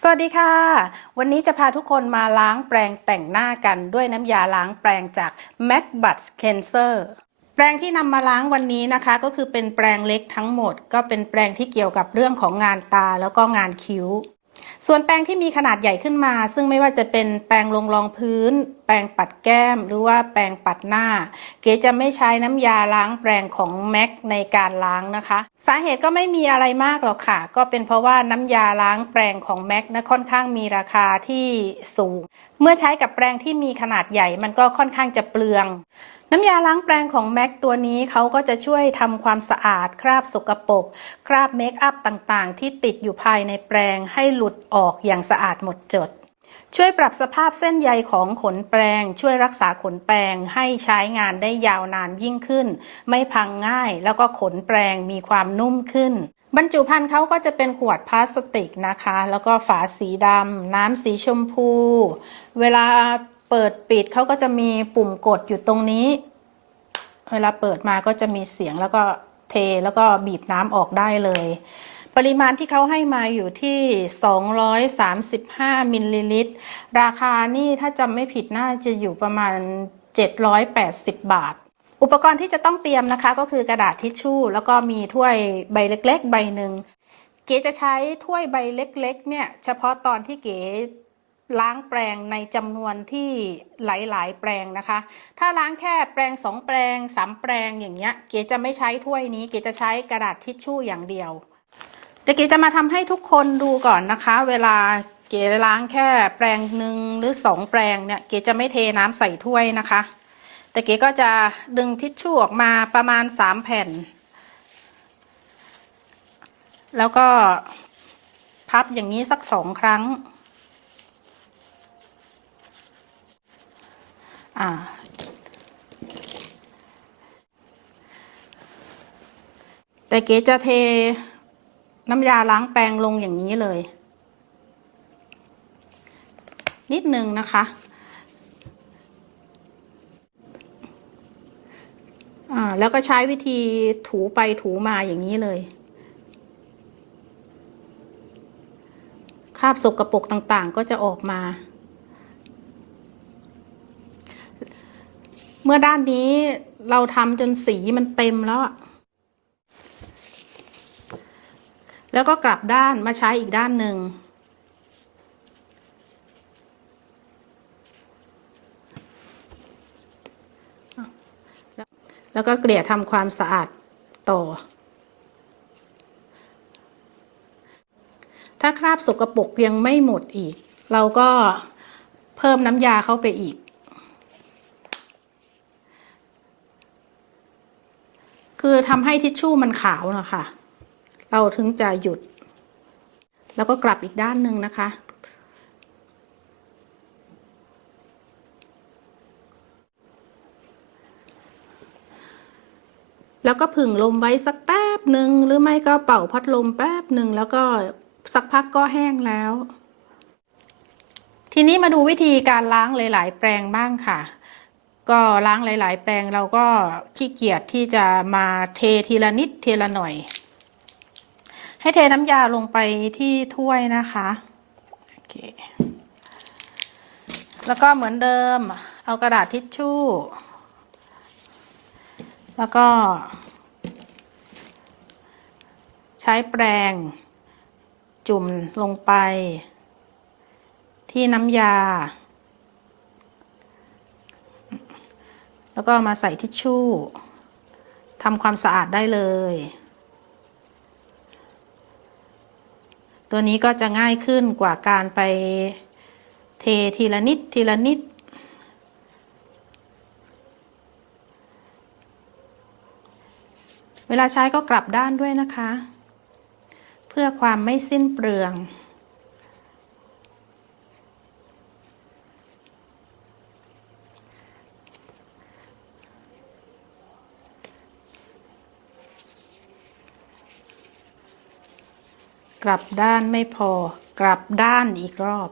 สวัสดีค่ะ วันนี้จะพาทุกคนมาล้างแปรงแต่งหน้ากันด้วยน้ำยาล้างแปรงจาก Mac b u t Cleanser แปรงที่นำมาล้างวันนี้นะคะ ก็คือเป็นแปรงเล็กทั้งหมด ก็เป็นแปรงที่เกี่ยวกับเรื่องของงานตาแล้วก็งานคิ้ว ส่วนแปรงที่มีขนาดใหญ่ขึ้นมา ซึ่งไม่ว่าจะเป็นแปรงลงรองพื้น แปรงปัดแก้มหรือว่าแปรงปัดหน้า เก๋จะไม่ใช้น้ำยาล้างแปรงของ MAC ในการล้างนะคะ สาเหตุก็ไม่มีอะไรมากหรอกค่ะ ก็เป็นเพราะว่าน้ำยาล้างแปรงของ MAC นะค่อนข้างมีราคาที่สูง เมื่อใช้กับแปรงที่มีขนาดใหญ่มันก็ค่อนข้างจะเปลืองน้ำยาล้างแปรงของ MAC ตัวนี้เขาก็จะช่วยทำความสะอาด คราบสกปรกคราบเมคอัพต่างๆ ที่ติดอยู่ภายในแปรงให้หลุดออกอย่างสะอาดหมดจด ช่วยปรับสภาพเส้นใยของขนแปรงช่วยรักษาขนแปรงให้ใช้งานได้ยาวนานยิ่งขึ้น ไม่พังง่าย แล้วก็ขนแปรงมีความนุ่มขึ้น บรรจุภัณฑ์เขาก็จะเป็นขวดพลาสติกนะคะ แล้วก็ฝาสีดำน้ำสีชมพู เวลาเปิดปิดเขาก็จะมีปุ่มกดอยู่ตรงนี้ เวลาเปิดมาก็จะมีเสียงแล้วก็เทแล้วก็บีบน้ำออกได้เลย ปริมาณที่เขาให้มาอยู่ที่ 235 มิลลิลิตร ราคานี่ถ้าจำไม่ผิดน่าจะอยู่ประมาณ 780 บาท อุปกรณ์ที่จะต้องเตรียมนะคะ ก็คือกระดาษทิชชู่ แล้วก็มีถ้วยใบเล็ก ๆ ใบหนึ่งเก๋จะใช้ถ้วยใบเล็ก ๆ เนี่ย เฉพาะตอนที่เก๋ล้างแปรงในจำนวนที่หลายๆ แปรงนะคะ ถ้าล้างแค่แปรงสองแปรงสามแปรงอย่างเงี้ย เก๋จะไม่ใช้ถ้วยนี้ เก๋จะใช้กระดาษทิชชู่อย่างเดียว เดี๋ยวเก๋จะมาทำให้ทุกคนดูก่อนนะคะ เวลาเก๋ล้างแค่แปรงหนึ่งหรือสองแปรงเนี่ยเก๋จะไม่เทน้ำใส่ถ้วยนะคะ แต่เก๋ก็จะดึงทิชชู่ออกมาประมาณสามแผ่น แล้วก็พับอย่างนี้สักสองครั้งอ่าแต่เก๋จะเท น้ำยาล้างแปรงลงอย่างนี้เลย นิดนึงนะคะอ่าแล้วก็ใช้วิธีถูไปถูมาอย่างนี้เลย คราบสกรปรกต่างๆ ก็จะออกมา เมื่อด้านนี้เราทำจนสีมันเต็มแล้วอะ แล้วก็กลับด้านมาใช้อีกด้านหนึ่ง แล้วก็เกลี่ยทำความสะอาดต่อ ถ้าคราบสกรปรกยังไม่หมดอีก เราก็เพิ่มน้ำยาเข้าไปอีกคือทำให้ทิชชู่มันขาวนะคะ เราถึงจะหยุด แล้วก็กลับอีกด้านหนึ่งนะคะ แล้วก็ผึ่งลมไว้สักแป๊บหนึ่งหรือไม่ก็เป่าพัดลมแป๊บหนึ่งแล้วก็สักพักก็แห้งแล้ว ทีนี้มาดูวิธีการล้างหลาย ๆ แปรงบ้างค่ะก็ล้างหลาย ๆ แปรงเราก็ขี้เกียจที่จะมาเททีละนิดทีละหน่อย ให้เทน้ำยาลงไปที่ถ้วยนะคะโอเคแล้วก็เหมือนเดิม เอากระดาษทิชชู่ แล้วก็ ใช้แปรงจุ่มลงไป ที่น้ำยา แล้วก็มาใส่ทิชชู่ทำความสะอาดได้เลย ตัวนี้ก็จะง่ายขึ้นกว่าการไปเททีละนิดทีละนิด เวลาใช้ก็กลับด้านด้วยนะคะ เพื่อความไม่สิ้นเปลือง กลับด้านไม่พอ กลับด้านอีกรอบ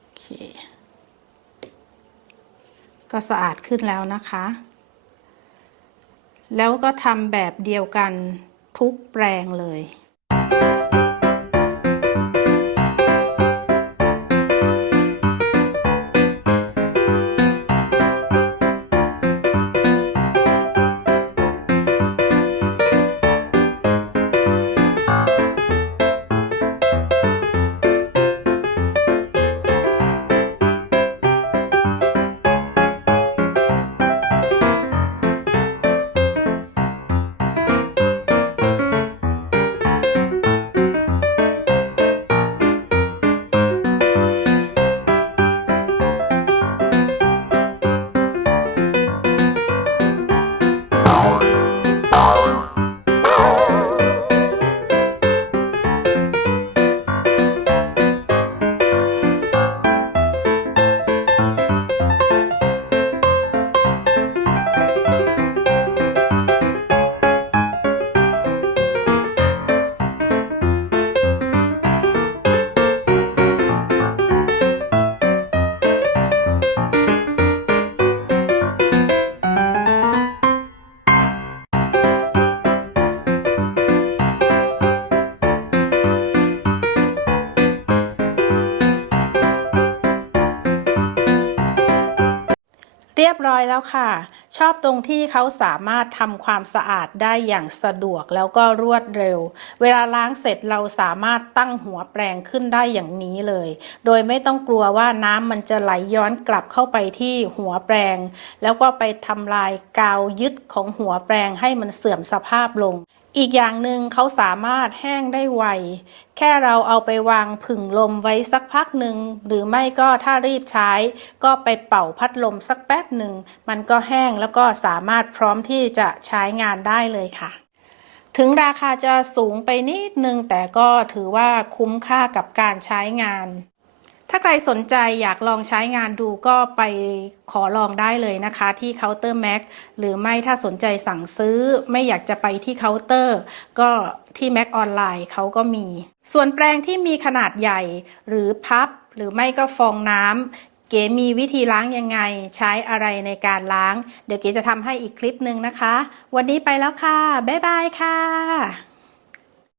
โอเคก็สะอาดขึ้นแล้วนะคะ แล้วก็ทำแบบเดียวกันทุกแปลงเลย เรียบร้อยแล้วค่ะ ชอบตรงที่เขาสามารถทำความสะอาดได้อย่างสะดวกแล้วก็รวดเร็ว เวลาล้างเสร็จเราสามารถตั้งหัวแปรงขึ้นได้อย่างนี้เลย โดยไม่ต้องกลัวว่าน้ำมันจะไหลย้อนกลับเข้าไปที่หัวแปรงแล้วก็ไปทำลายกาวยึดของหัวแปรงให้มันเสื่อมสภาพลง อีกอย่างหนึ่งเขาสามารถแห้งได้ไว แค่เราเอาไปวางผึ่งลมไว้สักพักหนึ่ง หรือไม่ก็ถ้ารีบใช้ ก็ไปเป่าพัดลมสักแป๊บหนึ่ง มันก็แห้งแล้วก็สามารถพร้อมที่จะใช้งานได้เลยค่ะ ถึงราคาจะสูงไปนิดนึงแต่ก็ถือว่าคุ้มค่ากับการใช้งาน ถ้าใครสนใจอยากลองใช้งานดูก็ไปขอลองได้เลยนะคะ ที่เคาน์เตอร์แม็กหรือไม่ถ้าสนใจสั่งซื้อ ไม่อยากจะไปที่เคาน์เตอร์ ก็ที่แม็กออนไลน์เขาก็มี ส่วนแปรงที่มีขนาดใหญ่หรือพับ หรือไม่ก็ฟองน้ำเก๋มีวิธีล้างยังไงใช้อะไรในการล้าง เดี๋ยวเก๋จะทำให้อีกคลิปหนึ่งนะคะ วันนี้ไปแล้วค่ะ บ๊ายบายค่ะ